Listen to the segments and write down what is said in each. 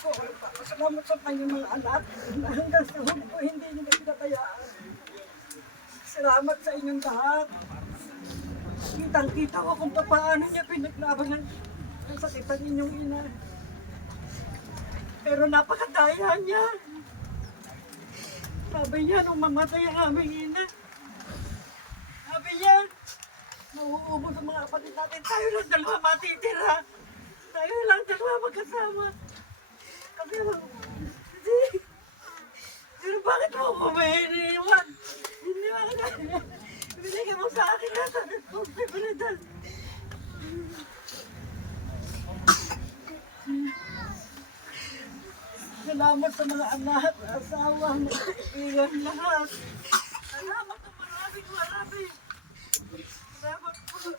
ko. Salamat sa kanyang mga anak na hanggang sa huli ko hindi niyo na pinatayaan. Salamat sa inyong lahat. Kitang-kita ko kung paano niya pinaglaban ang sakit ng inyong ina. Pero napakadaya niya. Sabi niya nung mamatay ang aming ina. Sabi niya, nauubos ang mga kapatid natin. Tayo lang dalawa matitira. Tayo lang dalawa magkasama. Kasi hindi. Pero bakit mo ako may iniwan? Hindi ba kaya? Binigay mo sa akin lahat ang responsibilidad. Salamat sa mga anak, asawa, mga kaibigan, lahat. Salamat ng maraming. Salamat po.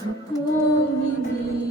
Akong hindi